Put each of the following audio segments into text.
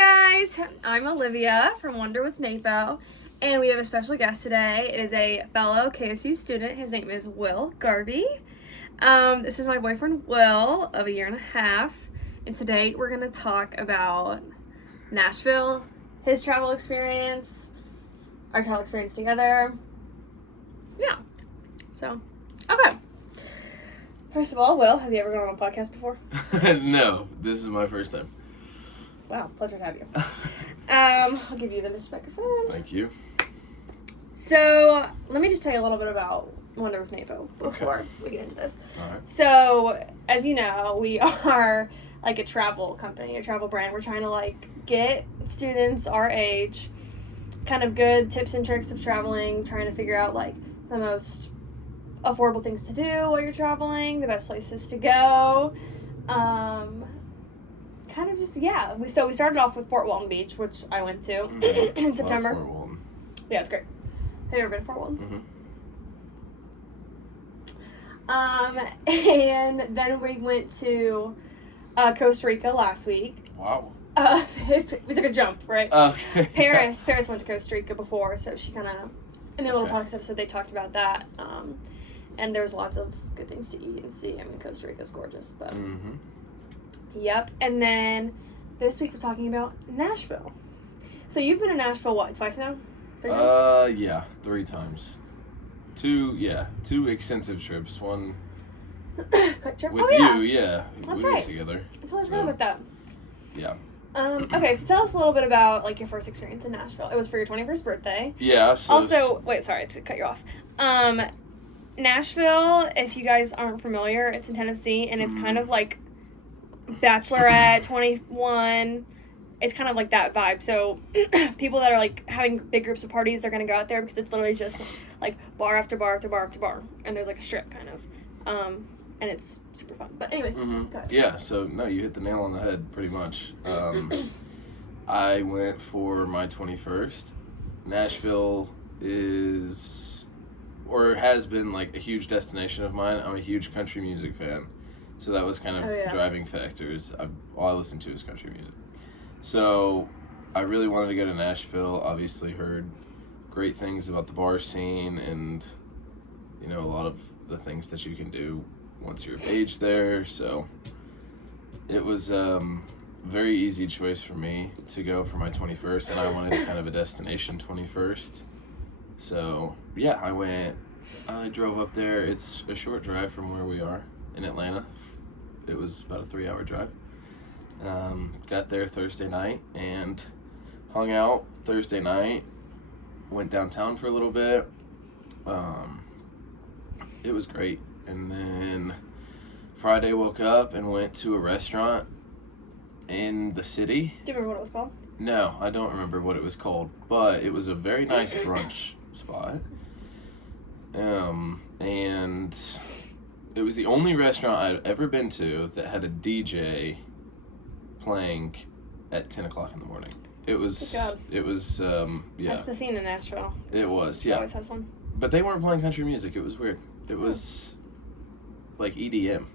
Hi guys, I'm Olivia from Wonder with NAPO, and we have a special guest today. It is a fellow KSU student. His name is Will Garvey. This is my boyfriend Will of a year and a half, and today we're going to talk about Nashville, his travel experience, our travel experience together. Yeah, so, okay. First of all, Will, have you ever gone on a podcast before? No, this is my first time. Wow, pleasure to have you. I'll give you this microphone. Thank you. So, let me just tell you a little bit about Wonder with NAPO before we get into this. All right. So, as you know, we are like a travel company, a travel brand. We're trying to like get students our age kind of good tips and tricks of traveling, trying to figure out like the most affordable things to do while you're traveling, the best places to go. Kind of just, yeah. So we started off with Fort Walton Beach, which I went to in September. Fort Walton. Yeah, it's great. Have you ever been to Fort Walton? Mm-hmm. And then we went to Costa Rica last week. Wow. We took a jump, right? Okay. Paris went to Costa Rica before, so she kind of, in their little Okay. podcast episode, they talked about that. And there's lots of good things to eat and see. I mean, Costa Rica's gorgeous, but... Mm-hmm. Yep. And then this week we're talking about Nashville. So you've been to Nashville, what, twice now? 3 times? Yeah, 3 times. Two extensive trips. One Quick trip? with Oh, yeah. you, yeah. That's we right. went together. I totally forgot about that. Yeah. Okay, so tell us a little bit about, like, your first experience in Nashville. It was for your 21st birthday. Yeah, so... Also, wait, sorry to cut you off. Nashville, if you guys aren't familiar, it's in Tennessee, and it's kind of like Bachelorette, 21. It's kind of like that vibe. So people that are like having big groups of parties, they're going to go out there because it's literally just like bar after bar after bar after bar. And there's like a strip kind of. And it's super fun. But anyways, go ahead. Yeah, so no, you hit the nail on the head pretty much. I went for my 21st. Nashville is, or has been, like a huge destination of mine. I'm a huge country music fan. So that was kind of driving factors. All I listen to is country music. So I really wanted to go to Nashville. Obviously heard great things about the bar scene and, you know, a lot of the things that you can do once you're of age there. So it was a very easy choice for me to go for my 21st, and I wanted kind of a destination 21st. So yeah, I drove up there. It's a short drive from where we are in Atlanta. It was about a 3-hour drive. Got there Thursday night and hung out Thursday night. Went downtown for a little bit. It was great. And then Friday woke up and went to a restaurant in the city. Do you remember what it was called? No, I don't remember what it was called, but it was a very nice brunch spot. And it was the only restaurant I'd ever been to that had a DJ playing at 10 o'clock in the morning. It was, yeah. That's the scene in Nashville. It was, It's yeah. always hustling. But they weren't playing country music. It was weird. It was like EDM.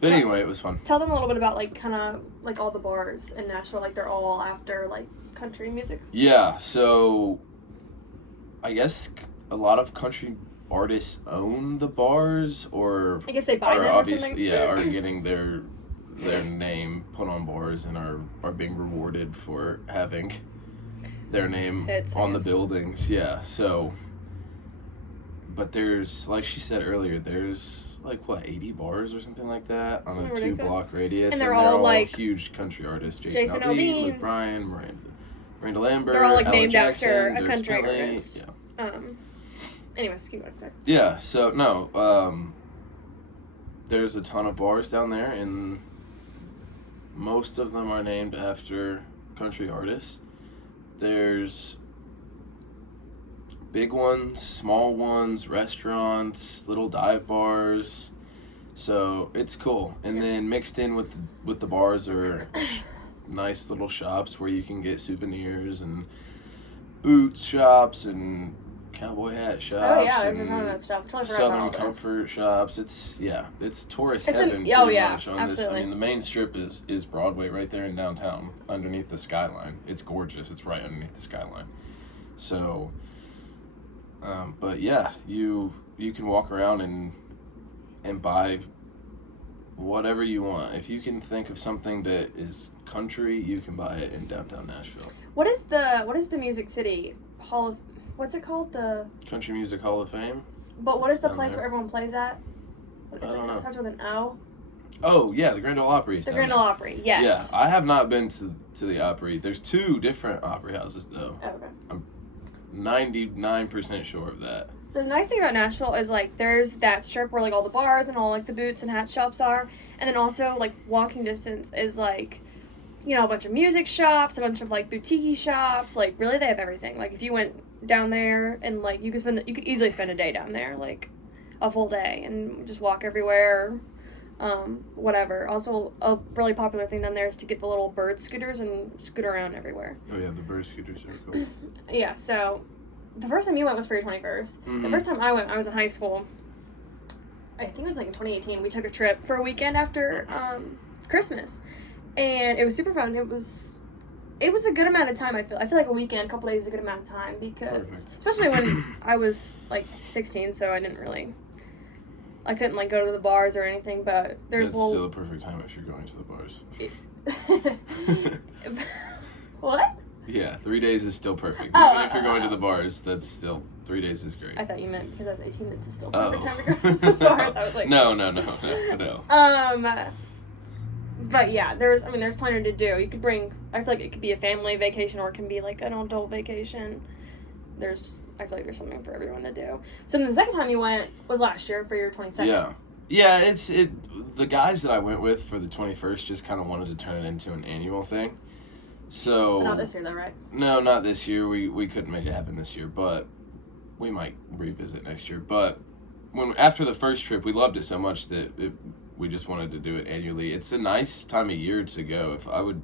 But anyway, it was fun. Tell them a little bit about like kind of like all the bars in Nashville. Like they're all after like country music. Yeah, so I guess a lot of country artists own the bars, or I guess they buy are them or obviously something. are getting their name put on bars and are being rewarded for having their name on the buildings. Yeah, so but there's, like she said earlier, there's like 80 bars or something like that on a 2-block radius, and they're all like huge country artists. Jason Aldean, Aldean, Luke Bryan, Miranda Lambert. They're all like Alan named Jackson, after a Dirk country Bentley. artist. Yeah. Anyways, keep going. Sorry. Yeah. So no, there's a ton of bars down there, and most of them are named after country artists. There's big ones, small ones, restaurants, little dive bars. So it's cool. And then mixed in with the bars are nice little shops where you can get souvenirs and boot shops and cowboy hat shops. Oh yeah, there's a and ton of that stuff. Totally forgot Southern about all this. comfort shops. It's tourist It's heaven. oh pretty yeah, much on absolutely. this. I mean, the main strip is Broadway right there in downtown, underneath the skyline. It's gorgeous. It's right underneath the skyline. So, but yeah, you can walk around and buy whatever you want. If you can think of something that is country, you can buy it in downtown Nashville. What is the Music City Hall of, what's it called? The Country Music Hall of Fame? But what is the down place there. where everyone plays at? I don't know. It starts with an O. Oh, yeah, the Grand Ole Opry. The Grand Ole Opry, yes. Yeah, I have not been to the Opry. There's 2 different Opry houses, though. Oh, okay. I'm 99% sure of that. The nice thing about Nashville is, like, there's that strip where, like, all the bars and all, like, the boots and hat shops are. And then also, like, walking distance is, like, you know, a bunch of music shops, a bunch of, like, boutique shops. Like, really, they have everything. Like, if you went down there and, like, you could easily spend a day down there, like, a full day and just walk everywhere, whatever. Also, a really popular thing down there is to get the little bird scooters and scoot around everywhere. Oh, yeah, the bird scooters are cool. Yeah, so the first time you went was for your 21st. Mm-hmm. The first time I went, I was in high school. I think it was like in 2018. We took a trip for a weekend after Christmas, and it was super fun. It was a good amount of time. I feel like a weekend, a couple days is a good amount of time because, especially when I was like 16, so I couldn't like go to the bars or anything. But there's That's still a perfect time if you're going to the bars. What? Yeah, 3 days is still perfect. Oh, Even if you're going to the bars, that's still 3 days is great. I thought you meant because I was 18, it's still perfect time to go Oh. to the bars. I was like, No. But yeah, there's plenty to do. You could I feel like it could be a family vacation or it can be like an adult vacation. I feel like there's something for everyone to do. So then the second time you went was last year for your 22nd. Yeah, the guys that I went with for the 21st just kind of wanted to turn it into an annual thing. So Not this year though, right? No, not this year. We couldn't make it happen this year, but we might revisit next year. But after the first trip, we loved it so much that we just wanted to do it annually. It's a nice time of year to go. I would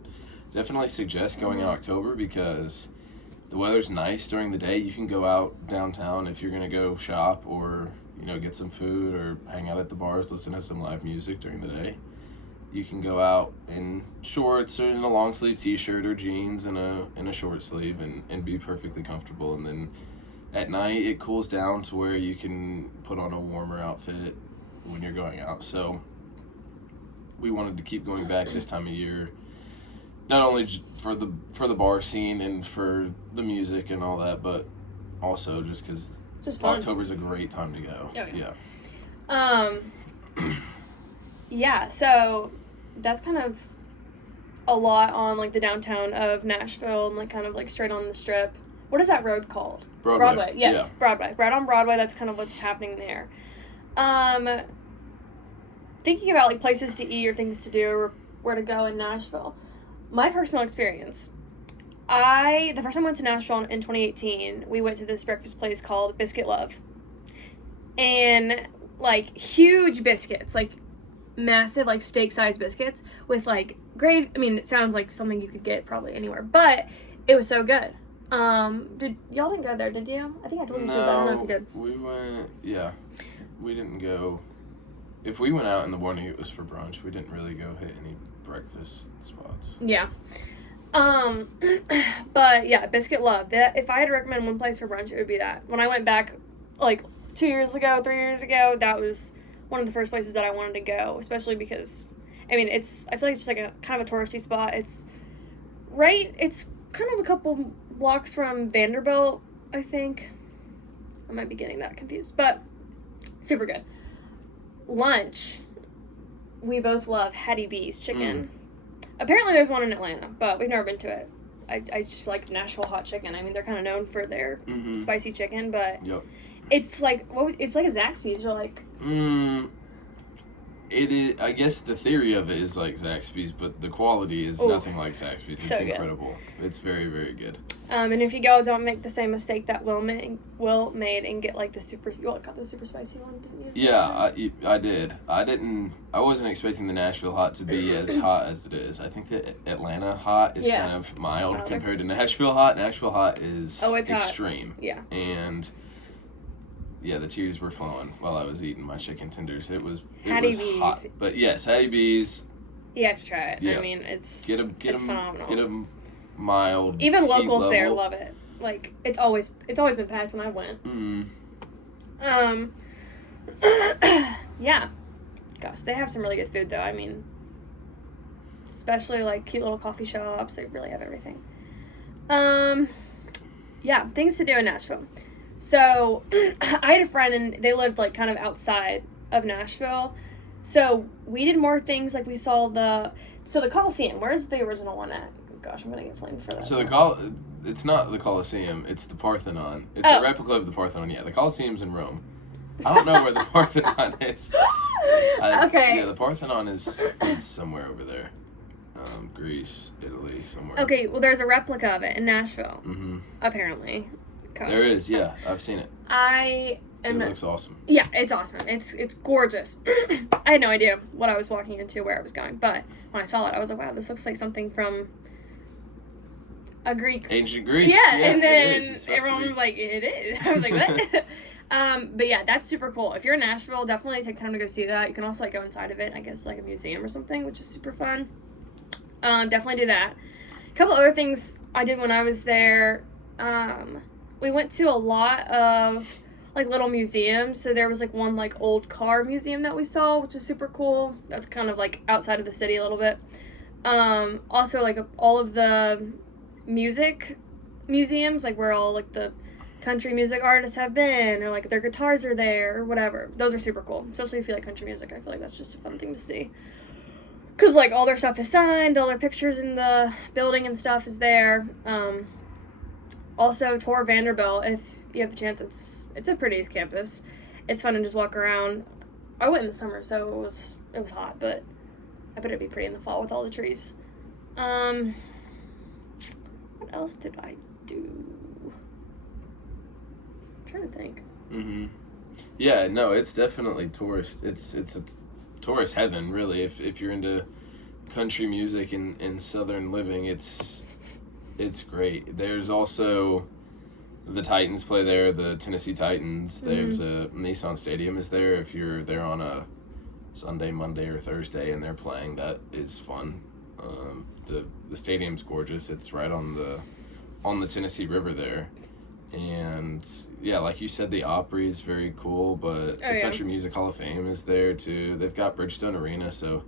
definitely suggest going in October because the weather's nice during the day. You can go out downtown if you're going to go shop or, you know, get some food or hang out at the bars, listen to some live music during the day. You can go out in shorts or in a long sleeve t-shirt or jeans and a short sleeve and be perfectly comfortable. And then at night it cools down to where you can put on a warmer outfit when you're going out. So we wanted to keep going back this time of year, not only for the bar scene and for the music and all that, but also just because October's a great time to go. Oh, yeah. Yeah, so that's kind of a lot on like the downtown of Nashville and like kind of like straight on the strip. What is that road called? Broadway. Yes, Yeah. Broadway. Right on Broadway, that's kind of what's happening there. Thinking about like places to eat or things to do or where to go in Nashville. My personal experience. The first time I went to Nashville in 2018, we went to this breakfast place called Biscuit Love. And like huge biscuits, like massive like steak-sized biscuits with like gravy. I mean, it sounds like something you could get probably anywhere, but it was so good. Y'all didn't go there, did you? I think I told you to, but I don't know if you did. We went, yeah. We didn't go. If we went out in the morning, it was for brunch. We didn't really go hit any breakfast spots. Yeah. But yeah, Biscuit Love. That if I had to recommend one place for brunch, it would be that. When I went back like 3 years ago, that was one of the first places that I wanted to go, especially because, I mean, I feel like it's just like a kind of a touristy spot. It's kind of a couple blocks from Vanderbilt, I think. I might be getting that confused, but super good. Lunch, we both love Hattie B's chicken. Apparently there's one in Atlanta, but we've never been to it. I just like Nashville hot chicken. I mean, they're kind of known for their spicy chicken, but it's like a Zaxby's or like. It is. I guess the theory of it is like Zaxby's, but the quality is nothing like Zaxby's. It's so incredible. Good. It's very, very good. And if you go, don't make the same mistake that Will made and get like the super. You got the super spicy one, didn't you? Yeah, I did. I wasn't expecting the Nashville hot to be as hot as it is. I think that Atlanta hot is kind of mild compared to Nashville hot. Nashville hot is it's extreme. Hot. Yeah. And yeah, the tears were flowing while I was eating my chicken tenders. It was Hattie B's. hot. But yes, Hattie B's. You have to try it. Yeah. I mean, it's phenomenal. Get them mild. Even locals there level. love it. Like, it's always been packed when I went. Yeah. Gosh, they have some really good food though. I mean, especially like cute little coffee shops. They really have everything. Yeah, things to do in Nashville. So, I had a friend and they lived like kind of outside of Nashville. So, we did more things like we saw the Coliseum. Where's the original one at? Gosh, I'm going to get flamed for that. So it's not the Colosseum, it's the Parthenon. It's a replica of the Parthenon. Yeah, the Colosseum's in Rome. I don't know where the Parthenon is. Okay. Yeah, the Parthenon is somewhere over there. Greece, Italy, somewhere. Okay, well, there's a replica of it in Nashville. Mm-hmm. Apparently. Gosh. There is, yeah. I've seen it. It looks awesome. Yeah, it's awesome. It's gorgeous. I had no idea what I was walking into, where I was going, but when I saw it, I was like, wow, this looks like something from a Greek. Ancient Greece. Yeah, and it then is. everyone was like, it is. I was like, what? But yeah, that's super cool. If you're in Nashville, definitely take time to go see that. You can also like go inside of it, I guess like a museum or something, which is super fun. Definitely do that. A couple other things I did when I was there. We went to a lot of like little museums. So there was like one like old car museum that we saw, which was super cool. That's kind of like outside of the city a little bit. Also like all of the music museums, like where all like the country music artists have been, or like their guitars are there or whatever. Those are super cool, especially if you like country music. I feel like that's just a fun thing to see, because like all their stuff is signed, all their pictures in the building and stuff is there. Also tour Vanderbilt if you have the chance. It's a pretty campus. It's fun to just walk around. I went in the summer, so it was hot, but I bet it'd be pretty in the fall with all the trees. What else did I do? I'm trying to think. Yeah, no, it's definitely tourist. It's a tourist heaven, really. If you're into country music and southern living, it's great. There's also the Titans play there, the Tennessee Titans. There's a Nissan Stadium is there. If you're there on a Sunday, Monday, or Thursday and they're playing, that is fun. The stadium's gorgeous. It's right on the Tennessee River there. And yeah, like you said, the Opry is very cool, but the Country Music Hall of Fame is there too. They've got Bridgestone Arena, so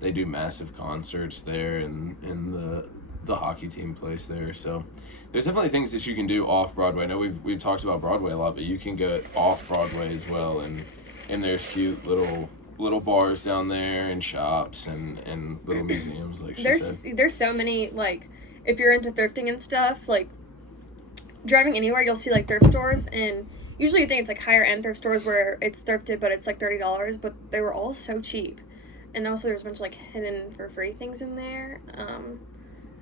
they do massive concerts there, and the hockey team plays there. So there's definitely things that you can do off Broadway. I know we've talked about Broadway a lot, but you can go off Broadway as well, and there's cute little bars down there and shops and little museums, like she said. There's so many, like, if you're into thrifting and stuff, like, driving anywhere, you'll see, like, thrift stores, and usually you think it's, like, higher-end thrift stores where it's thrifted, but it's, like, $30, but they were all so cheap. And also there's a bunch of, like, hidden for free things in there.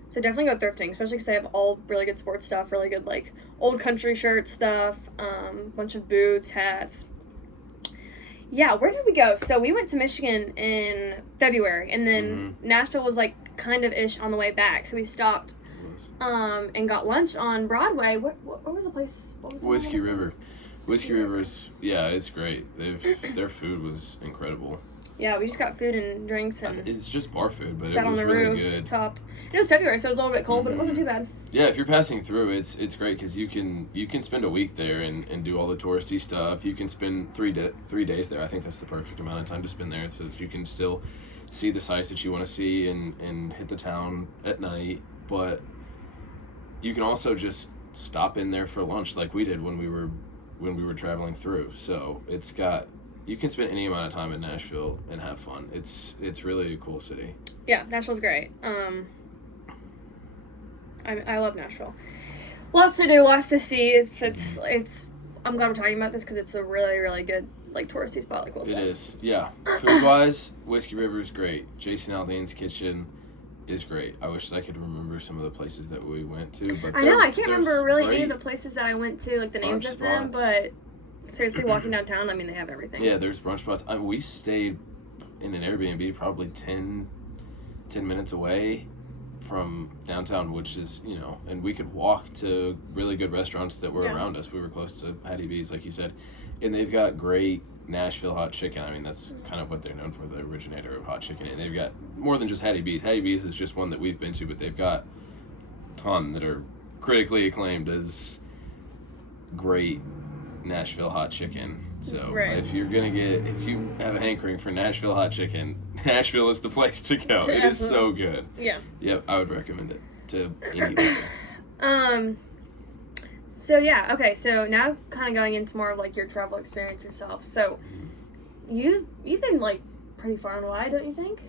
So definitely go thrifting, especially because they have all really good sports stuff, really good, like, old country shirt stuff, bunch of boots, hats. Yeah, where did we go? So we went to Michigan in February, and then Nashville was, like, kind of ish on the way back. So we stopped and got lunch on Broadway. What was the place? What was the Whiskey River. Whiskey River's, yeah, it's great. Their food was incredible. Yeah, we just got food and drinks, and it's just bar food, but sat it was on the really good. Top. It was February, so it was a little bit cold, but it wasn't too bad. Yeah, if you're passing through, it's great because you can spend a week there and do all the touristy stuff. You can spend 3 days there. I think that's the perfect amount of time to spend there, so that you can still see the sights that you want to see and hit the town at night. But you can also just stop in there for lunch, like we did when we were traveling through. So you can spend any amount of time in Nashville and have fun. It's really a cool city. Yeah, Nashville's great. I love Nashville. Lots to do, lots to see. It's. I'm glad we're talking about this because it's a really, really good, like, touristy spot, like Will said. It is, yeah. Food-wise, Whiskey River is great. Jason Aldean's Kitchen is great. I wish I could remember some of the places that we went to, but I know I can't remember really any of the places that I went to, like the names of them, but seriously, walking downtown, I mean, they have everything. Yeah, there's brunch spots. We stayed in an Airbnb probably 10 minutes away from downtown, which is, and we could walk to really good restaurants that were around us. We were close to Hattie B's, like you said, and they've got great Nashville hot chicken. I mean, that's kind of what they're known for, the originator of hot chicken. And they've got more than just Hattie B's. Hattie B's is just one that we've been to, but they've got a ton that are critically acclaimed as great Nashville hot chicken. So if you have a hankering for Nashville hot chicken, Nashville is the place to go. It is so good. Yeah. Yep, I would recommend it to anybody. So yeah, okay, so now kind of going into more of like your travel experience yourself. So you've been like pretty far and wide, don't you think?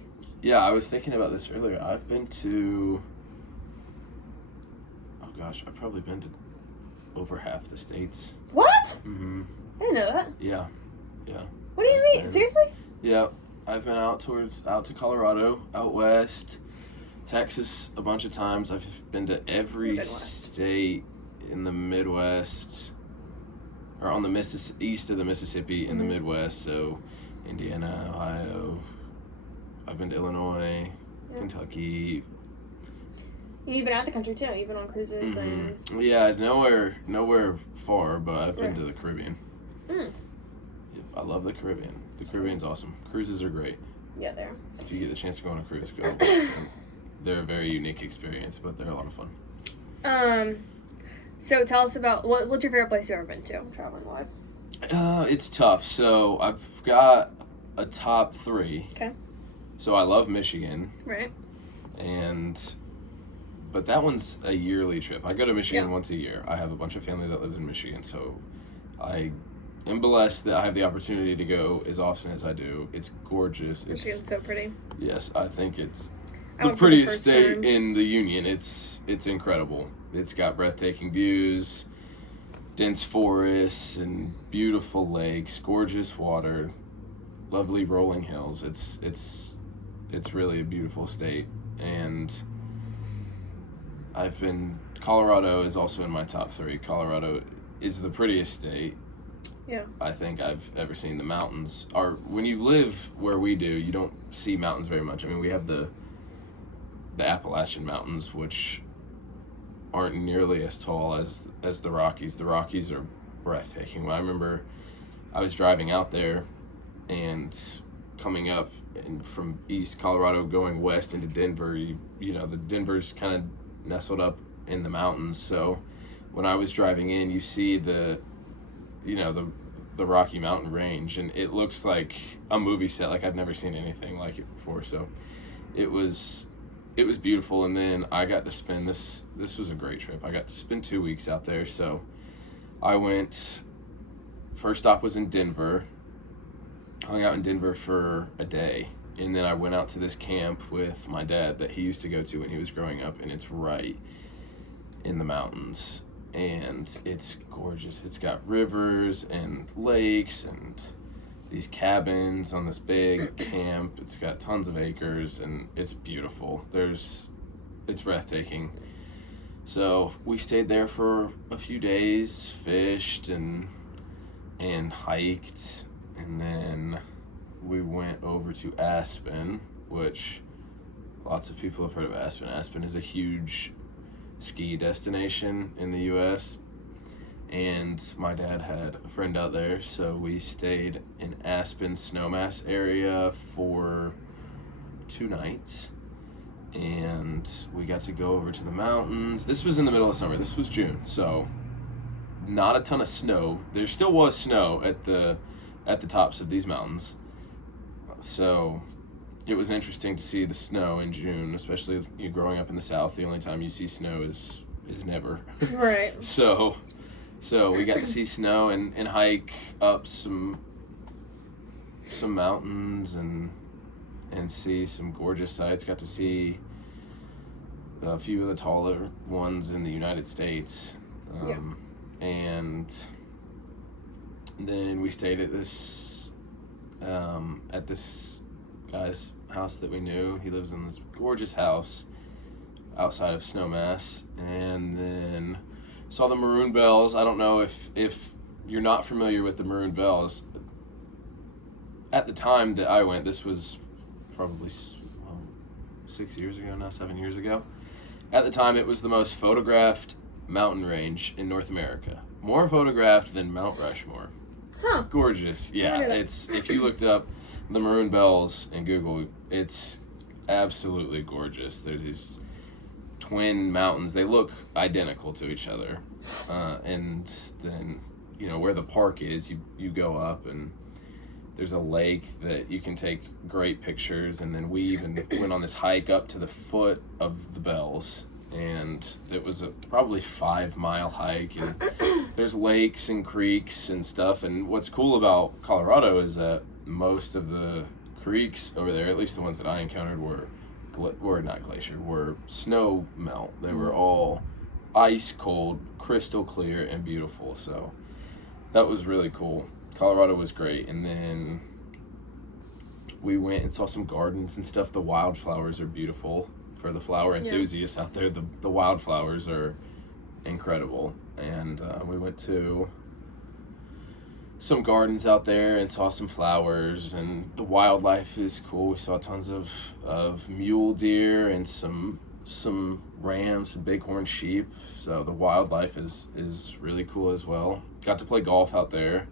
Yeah, I was thinking about this earlier. I've been to, oh gosh, I've probably been to over half the states. What? Mm-hmm. I didn't know that. Yeah. What do you mean? Seriously? Yeah, I've been out to Colorado, out west, Texas a bunch of times. I've been to every state in the Midwest, or on the east of the Mississippi in the Midwest. So, Indiana, Ohio. I've been to Illinois, Kentucky. You've been out the country too. You've been on cruises and. Yeah, nowhere far, but I've been to the Caribbean. Mm. I love the Caribbean. The Caribbean's awesome. Cruises are great. Yeah, they are. If you get the chance to go on a cruise, go. They're a very unique experience, but they're a lot of fun. So tell us about what's your favorite place you've ever been to, traveling wise? It's tough. So I've got a top 3. Okay. So I love Michigan. Right. But that one's a yearly trip. I go to Michigan once a year. I have a bunch of family that lives in Michigan, so I am blessed that I have the opportunity to go as often as I do. It's gorgeous. Michigan's so pretty. Yes, I think it's the prettiest state in the Union. It's incredible. It's got breathtaking views, dense forests, and beautiful lakes, gorgeous water, lovely rolling hills. It's really a beautiful state. And Colorado is also in my top 3. Colorado is the prettiest state. Yeah. I think I've ever seen. The mountains are, when you live where we do, you don't see mountains very much. I mean, we have the Appalachian Mountains, which aren't nearly as tall as the Rockies. The Rockies are breathtaking. Well, I remember I was driving out there and coming up from East Colorado going west into Denver. The Denver's kind of nestled up in the mountains, so when I was driving in, you see the Rocky Mountain range, and it looks like a movie set. Like, I've never seen anything like it before, so it was beautiful. And then I got to spend this was a great trip. I got to spend 2 weeks out there. So I went, first stop was in Denver, hung out in Denver for a day, and then I went out to this camp with my dad that he used to go to when he was growing up, and it's right in the mountains, and it's gorgeous. It's got rivers and lakes and these cabins on this big camp. It's got tons of acres, and it's beautiful. It's breathtaking. So we stayed there for a few days, fished and hiked, and then we went over to Aspen, which lots of people have heard of Aspen. Aspen is a huge ski destination in the U.S., and my dad had a friend out there, so we stayed in Aspen Snowmass area for 2 nights, and we got to go over to the mountains. This was in the middle of summer. This was June, so not a ton of snow. There still was snow at the tops of these mountains, so it was interesting to see the snow in June, especially you growing up in the South. The only time you see snow is never. Right. So we got to see snow and hike up some mountains and see some gorgeous sights. Got to see a few of the taller ones in the United States. And then we stayed at this guy's house that we knew. He lives in this gorgeous house outside of Snowmass, and then saw the Maroon Bells. I don't know if you're not familiar with the Maroon Bells. At the time that I went, this was probably 7 years ago. At the time, it was the most photographed mountain range in North America. More photographed than Mount Rushmore. Huh. Gorgeous. Yeah, it's if you looked up the Maroon Bells in Google, it's absolutely gorgeous. There's these twin mountains. They look identical to each other. And then, where the park is, you go up and there's a lake that you can take great pictures. And then we even went on this hike up to the foot of the Bells. And it was a probably 5-mile hike, and there's lakes and creeks and stuff. And what's cool about Colorado is that most of the creeks over there, at least the ones that I encountered, were not glacier, were snow melt. They were all ice cold, crystal clear, and beautiful. So that was really cool. Colorado was great. And then we went and saw some gardens and stuff. The wildflowers are beautiful. For the flower enthusiasts out there, the wildflowers are incredible. And we went to some gardens out there and saw some flowers, and the wildlife is cool. We saw tons of mule deer and some rams and bighorn sheep. So the wildlife is really cool as well. Got to play golf out there.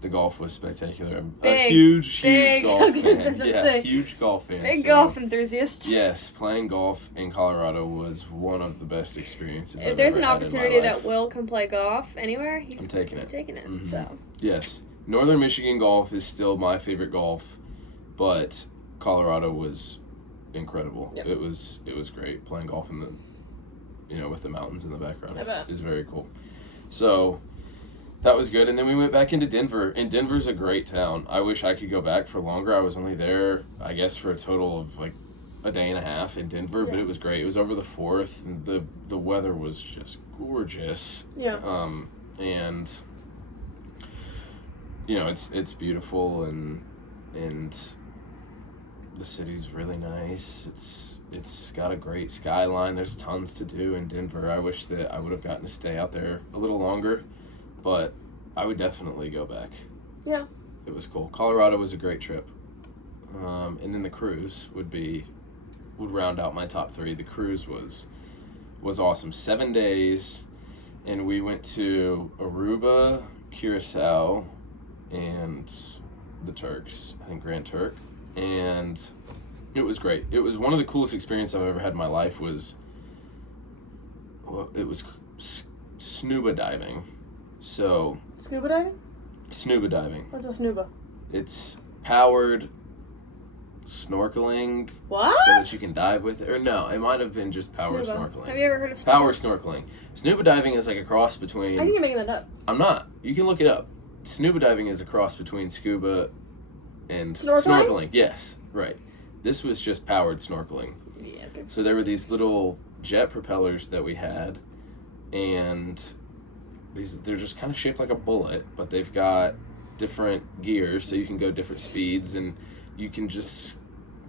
The golf was spectacular. A huge golf fan. Yeah, huge golf fan. Big golf enthusiast. Yes, playing golf in Colorado was one of the best experiences If there's an opportunity that Will can play golf anywhere, I'm taking it. Mm-hmm. So yes, Northern Michigan golf is still my favorite golf, but Colorado was incredible. Yep. It was great playing golf in the with the mountains in the background. Is very cool. So that was good. And then we went back into Denver, and Denver's a great town. I wish I could go back for longer. I was only there, I guess, for a total of like a day and a half in Denver, but it was great. It was over the 4th, and the weather was just gorgeous. Yeah. And it's beautiful, and the city's really nice. It's got a great skyline. There's tons to do in Denver. I wish that I would have gotten to stay out there a little longer. But I would definitely go back. Yeah. It was cool. Colorado was a great trip. And then the cruise would round out my top 3. The cruise was awesome. 7 days, and we went to Aruba, Curacao, and the Turks. I think Grand Turk. And it was great. It was one of the coolest experiences I've ever had in my life. It was snuba diving. So scuba diving? Snuba diving. What's a snuba? It's powered snorkeling. What? So that you can dive with it. Or no, it might have been just power snorkeling. Have you ever heard of power snorkeling? Snuba diving is like a cross between... I think you're making that up. I'm not. You can look it up. Snuba diving is a cross between scuba and snorkeling. Yes, right. This was just powered snorkeling. Yeah, okay. So there were these little jet propellers that we had, and they're just kind of shaped like a bullet, but they've got different gears, so you can go different speeds, and you can just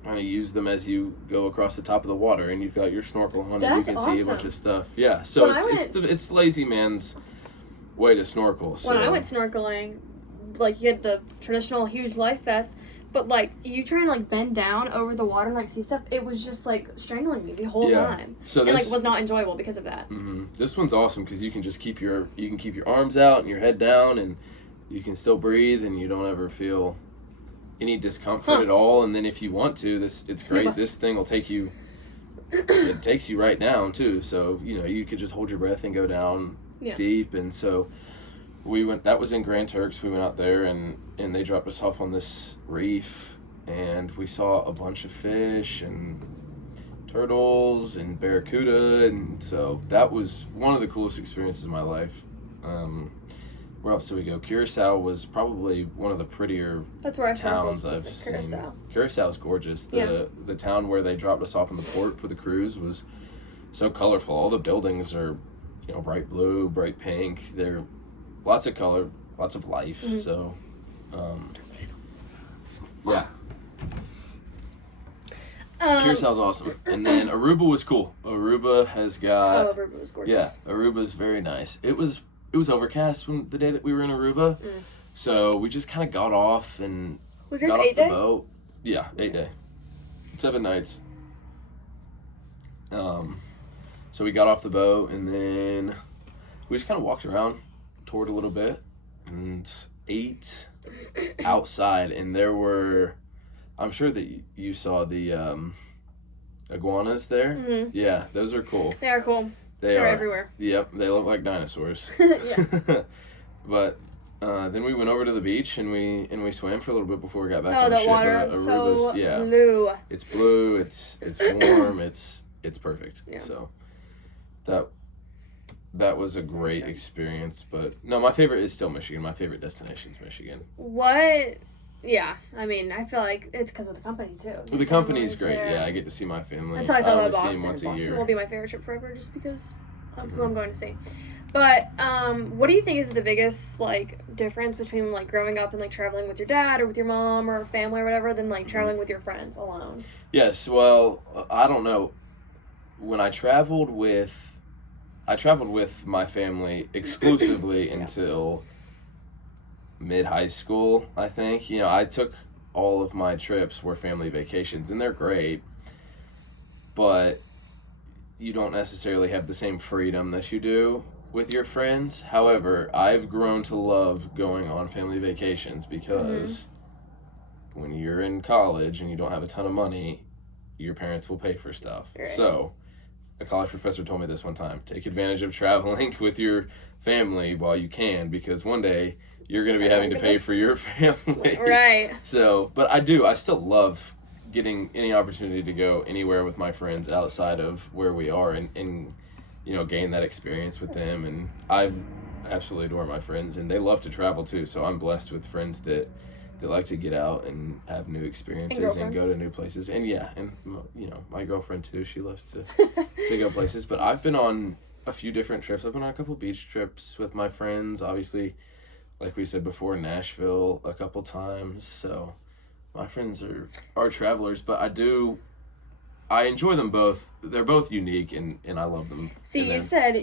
kind of use them as you go across the top of the water, and you've got your snorkel on, and you can see a bunch of stuff. Yeah, so it's lazy man's way to snorkel. So. When I went snorkeling, like, you had the traditional huge life vest, but, like, you try and, like, bend down over the water and, like, see stuff, it was just, like, strangling me the whole time. So and, like, was not enjoyable because of that. Mm-hmm. This one's awesome because you can just keep your arms out and your head down, and you can still breathe, and you don't ever feel any discomfort at all. And then if you want to, it's great. This thing will take you, it takes you right down, too. So, you could just hold your breath and go down deep. And so we went, that was in Grand Turks. We went out there, and they dropped us off on this reef, and we saw a bunch of fish and turtles and barracuda, and so that was one of the coolest experiences of my life. Where else did we go? Curacao was probably one of the prettier towns I've seen. Curaçao's gorgeous. The town where they dropped us off in the port for the cruise was so colorful. All the buildings are, bright blue, bright pink. They're lots of color, lots of life. Mm-hmm. So, yeah. Curaçao's awesome. And then Aruba was cool. Aruba has got... Oh, Aruba was gorgeous. Yeah, Aruba's very nice. It was overcast the day that we were in Aruba. Mm. So we just kind of got off and was yours got 8 off the day? boat. Yeah, 8 day. 7 nights. So we got off the boat, and then we just kind of walked around, toured a little bit, and ate outside. And there were, I'm sure that you saw the iguanas there. Mm-hmm. Yeah, those are cool. They are cool. They're everywhere. Yep, they look like dinosaurs. Yeah. But then we went over to the beach and we swam for a little bit before we got back Oh, on the the ship. water is so blue. It's blue. It's warm. It's perfect. Yeah. So that was a great experience. But no, my favorite is still Michigan. My favorite destination is Michigan. What? Yeah, I mean, I feel like it's because of the company too. The company's great. There. Yeah, I get to see my family. That's how I feel about See Boston. them once a Boston year. will be my favorite trip forever, just because of who I'm going to see. But what do you think is the biggest like difference between like growing up and like traveling with your dad or with your mom or family or whatever than like traveling with your friends alone? Yes, well, I don't know. When I traveled with my family exclusively until mid-high school, I think. You know, I took all of my trips were family vacations, and they're great, but you don't necessarily have the same freedom that you do with your friends. However, I've grown to love going on family vacations because when you're in college and you don't have a ton of money, your parents will pay for stuff. Right. So a college professor told me this one time: take advantage of traveling with your family while you can, because one day you're going to be having to pay for your family. Right. So, but I still love getting any opportunity to go anywhere with my friends outside of where we are and you know, gain that experience with them. And I absolutely adore my friends, and they love to travel too. So I'm blessed with friends that like to get out and have new experiences and go to new places. And yeah, and you know, my girlfriend too, she loves to go places. But I've been on a few different trips. I've been on a couple beach trips with my friends, obviously, like we said before, Nashville a couple times. So my friends are travelers, but I enjoy them both. They're both unique, and I love them. See, you said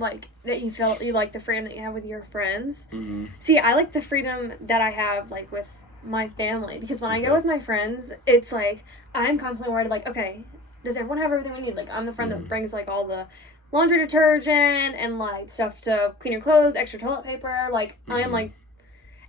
like that you felt you like the freedom that you have with your friends. Mm-hmm. See, I like the freedom that I have like with my family, because when I go with my friends, it's like I'm constantly worried like, okay, does everyone have everything we need? Like, I'm the friend that brings like all the laundry detergent and like stuff to clean your clothes, extra toilet paper. Like, I am like,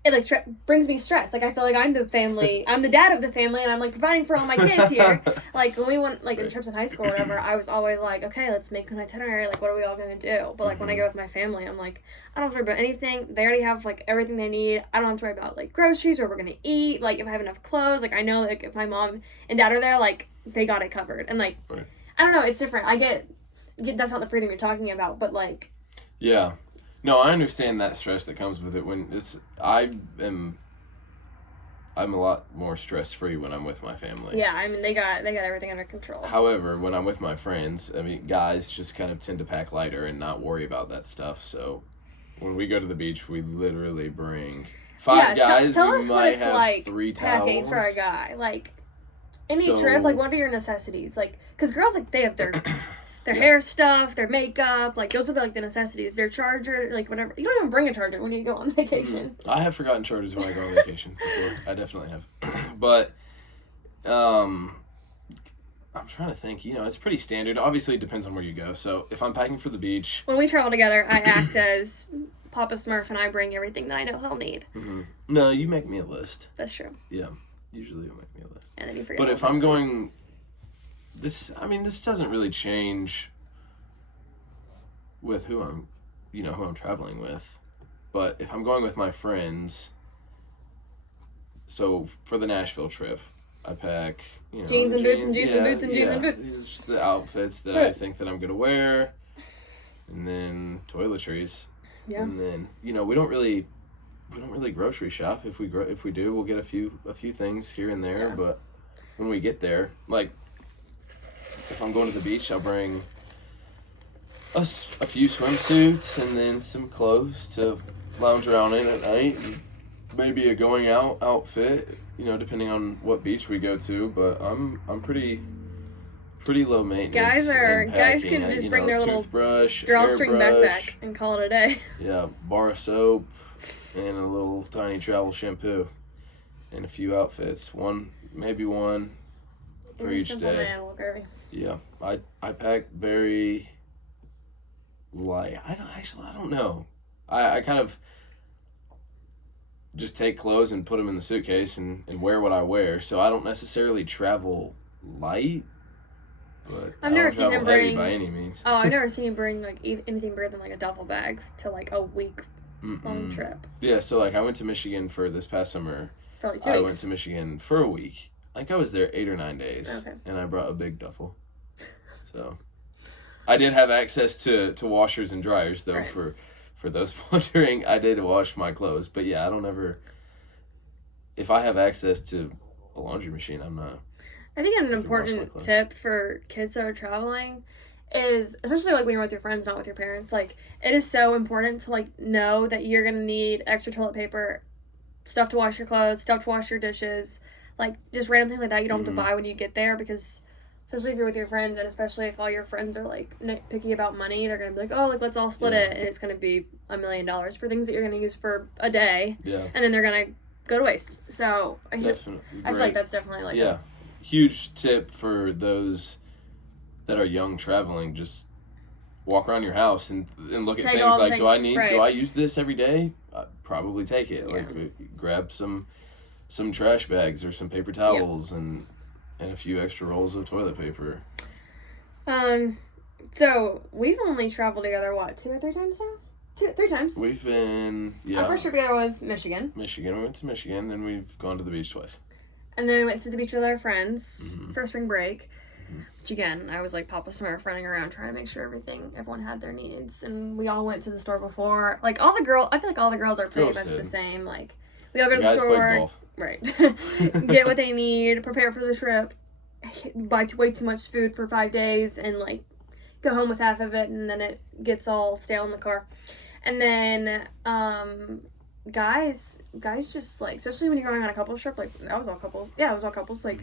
it like brings me stress. Like, I feel like I'm the family, I'm the dad of the family, and I'm like providing for all my kids here. Like, when we went like in trips in high school or whatever, I was always like, okay, let's make an itinerary. Like, what are we all gonna do? But like when I go with my family, I'm like, I don't have to worry about anything. They already have like everything they need. I don't have to worry about like groceries, where we're gonna eat. Like, if I have enough clothes, like I know like if my mom and dad are there, like they got it covered. And like, I don't know, it's different. I get that's not the freedom you're talking about, but like, yeah. No, I understand that stress that comes with it. When I'm a lot more stress-free when I'm with my family. Yeah, I mean, they got everything under control. However, when I'm with my friends, I mean, guys just kind of tend to pack lighter and not worry about that stuff. So when we go to the beach, we literally bring 5 guys. Tell we us might what it's have like 3 packing towels. for a guy. Like, any trip, like, what are your necessities? Like, because girls, like, they have their hair stuff, their makeup, like, those are like the necessities. Their charger, like, whatever. You don't even bring a charger when you go on vacation. I have forgotten chargers when I go on vacation before. I definitely have. But I'm trying to think. You know, it's pretty standard. Obviously, it depends on where you go. So if I'm packing for the beach, when we travel together, I act as Papa Smurf, and I bring everything that I know he'll need. No, you make me a list. That's true. Yeah, usually you'll make me a list. And then you forget. But if I'm going, this doesn't really change with who I'm traveling with. But if I'm going with my friends, so for the Nashville trip, I pack, jeans and boots and jeans and boots and jeans and boots. These are just the outfits that I think that I'm gonna wear, and then toiletries. Yeah. And then we don't really grocery shop. If we do, we'll get a few things here and there. Yeah. But when we get there, like if I'm going to the beach, I'll bring a few swimsuits and then some clothes to lounge around in at night. Maybe a going out outfit, depending on what beach we go to. But I'm pretty low maintenance. Guys can just bring their little toothbrush, drawstring backpack and call it a day. Yeah, bar of soap and a little tiny travel shampoo and a few outfits. Maybe one for each day. Man, Garvey. Yeah, I pack very light. I don't know. I kind of just take clothes and put them in the suitcase and wear what I wear. So I don't necessarily travel light, but I've never seen him bring by any means. Oh, I've never seen him bring like anything bigger than like a duffel bag to like a week long trip. Yeah, so like I went to Michigan for this past summer. For like 2 weeks. I went to Michigan for a week. Like I was there 8 or 9 days. Okay. And I brought a big duffel. So I did have access to washers and dryers though. Right. For those wondering, I did wash my clothes. But yeah, I don't ever. If I have access to a laundry machine, I'm not. I think an important tip for kids that are traveling is, especially like when you're with your friends, not with your parents, like it is so important to like know that you're gonna need extra toilet paper, stuff to wash your clothes, stuff to wash your dishes, like just random things like that you don't have to buy when you get there, because especially if you're with your friends, and especially if all your friends are like nitpicky about money, they're gonna be like, oh, like let's all split it, and it's gonna be $1 million for things that you're gonna use for a day, and then they're gonna go to waste. So I feel like that's definitely like huge tip for those that are young traveling. Just walk around your house and look at things like, do I use this every day? Probably take it. Like grab some trash bags or some paper towels and a few extra rolls of toilet paper. So we've only traveled together 2 or 3 times now? 3 times. We've been Our first trip together was Michigan. We went to Michigan, and we've gone to the beach twice. And then we went to the beach with our friends for spring break. Which again, I was like Papa Smurf running around trying to make sure everyone had their needs. And we all went to the store before. Like I feel like all the girls are pretty much the same. Like we all go to the store, right? Get what they need, prepare for the trip, buy way too much food for 5 days, and like go home with half of it, and then it gets all stale in the car. And then guys just like, especially when you're going on a couples trip, like that was all couples. Yeah, it was all couples. Like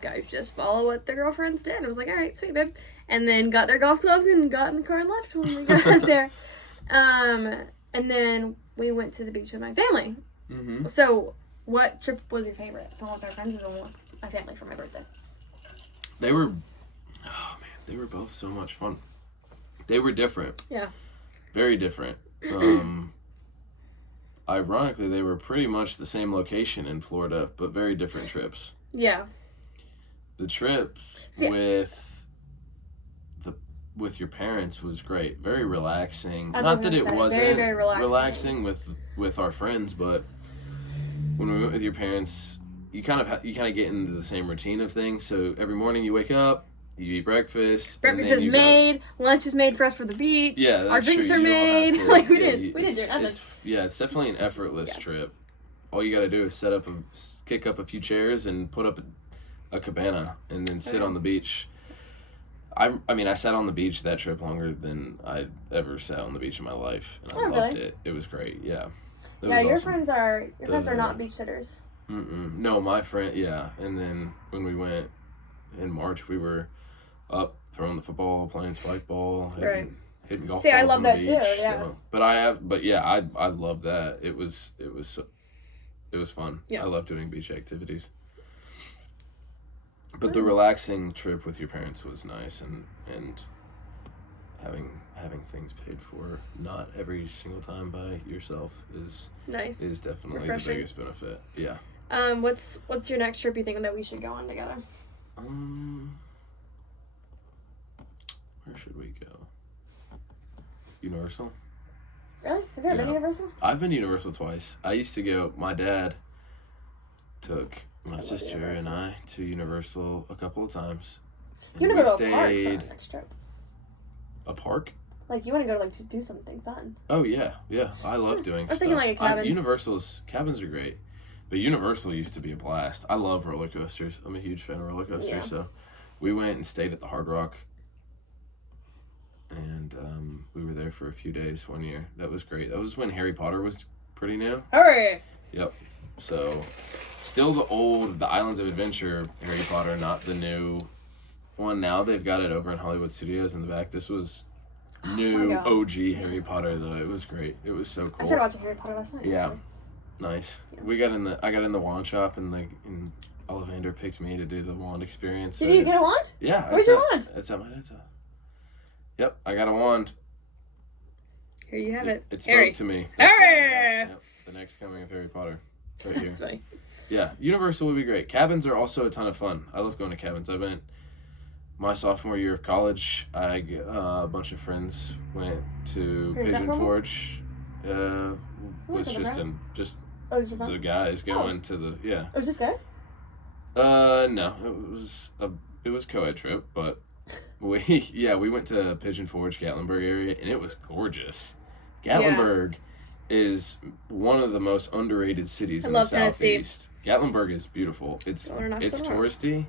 guys just follow what their girlfriends did. It was like, all right, sweet babe, and then got their golf clubs and got in the car and left when we got there. And then we went to the beach with my family. So what trip was your favorite? The one with our friends or the one with my family for my birthday? They were both so much fun. They were different. Yeah. Very different. Ironically, they were pretty much the same location in Florida, but very different trips. Yeah. The trip with your parents was great. Very relaxing. Not that it wasn't very, very relaxing with our friends, but when we went with your parents, you kind of get into the same routine of things. So every morning you wake up, you eat breakfast. Breakfast is made. Lunch is made for us for the beach. Yeah, that's our drinks true. are made. Like we didn't do nothing. It's definitely an effortless trip. All you got to do is kick up a few chairs and put up a cabana and then sit on the beach. I sat on the beach that trip longer than I'd ever sat on the beach in my life, and I loved it. It was great. Yeah. Your friends are not beach sitters. No, my friend. Yeah, and then when we went in March, we were up throwing the football, playing spike ball, hitting golf balls I love on that the too. beach, Yeah. So. I love that. It was fun. Yeah. I love doing beach activities. But the relaxing trip with your parents was nice, and having things paid for not every single time by yourself is nice. Is definitely the biggest benefit. Yeah. What's your next trip you think that we should go on together? Where should we go? Universal. Really? Have you ever been to Universal? I've been to Universal twice. I used to go. My dad took my sister and I to Universal a couple of times. You want to go to a park for our next trip? A park? Like you want to go to do something fun? Oh yeah. I love doing stuff. I was thinking like a cabin. Cabins are great, but Universal used to be a blast. I love roller coasters. I'm a huge fan of roller coasters. So we went and stayed at the Hard Rock, and we were there for a few days one year. That was great. That was when Harry Potter was pretty new. Hurry! Yep. So, still the Islands of Adventure Harry Potter, not the new one. Now they've got it over in Hollywood Studios in the back. This was new OG Harry Potter though. It was great. It was so cool. I started watching Harry Potter last night. Yeah. Actually. Nice. Yeah. I got in the wand shop and Ollivander picked me to do the wand experience. Did you get a wand? Yeah. Where's your wand? It's at my dad's house. Yep, I got a wand. Here you have it. It Harry. spoke to me. Harry! Yep, the next coming of Harry Potter. It's right here. That's funny. Yeah, Universal would be great. Cabins are also a ton of fun. I love going to cabins. I went my sophomore year of college. A bunch of friends went to Pigeon Forge. Was just the guys going to the It was just guys? No, it was co-ed trip, but we went to Pigeon Forge, Gatlinburg area, and it was gorgeous. Gatlinburg is one of the most underrated cities in the Southeast. Gatlinburg is beautiful. It's touristy,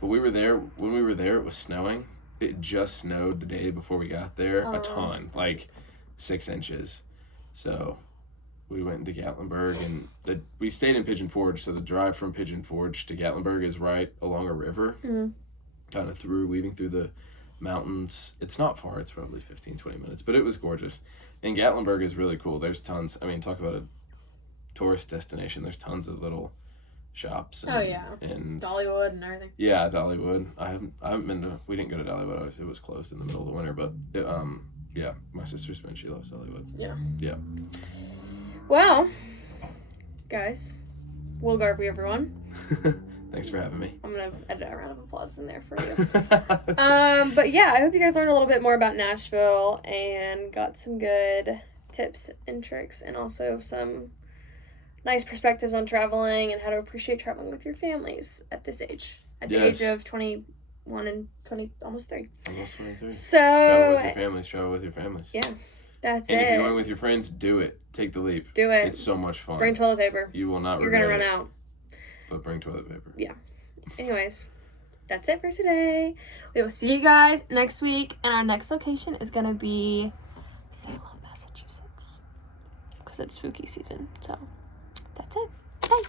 but when we were there, it was snowing. It just snowed the day before we got there, a ton, like 6 inches. So we went into Gatlinburg, and we stayed in Pigeon Forge, so the drive from Pigeon Forge to Gatlinburg is right along a river, kind of weaving through the mountains. It's not far, it's probably 15-20 minutes, but it was gorgeous. And Gatlinburg is really cool. There's tons, talk about a tourist destination. There's tons of little shops. And Dollywood and everything. Yeah, Dollywood. I haven't been to, we didn't go to Dollywood. It was closed in the middle of the winter, but my sister's been, she loves Dollywood. Yeah. Well, guys, Will Garvey, everyone. Thanks for having me. I'm going to edit a round of applause in there for you. But yeah, I hope you guys learned a little bit more about Nashville and got some good tips and tricks and also some nice perspectives on traveling and how to appreciate traveling with your families at this age. At the age of 21 and 20, almost 30. Almost 23. So, travel with your families. Yeah, that's and it. if you're going with your friends, do it. Take the leap. Do it. It's so much fun. Bring toilet paper. You will not You're regret going to run out. But bring toilet paper. Yeah. Anyways, that's it for today. We will see you guys next week, and our next location is going to be Salem, Massachusetts, because it's spooky season. So, that's it. Bye.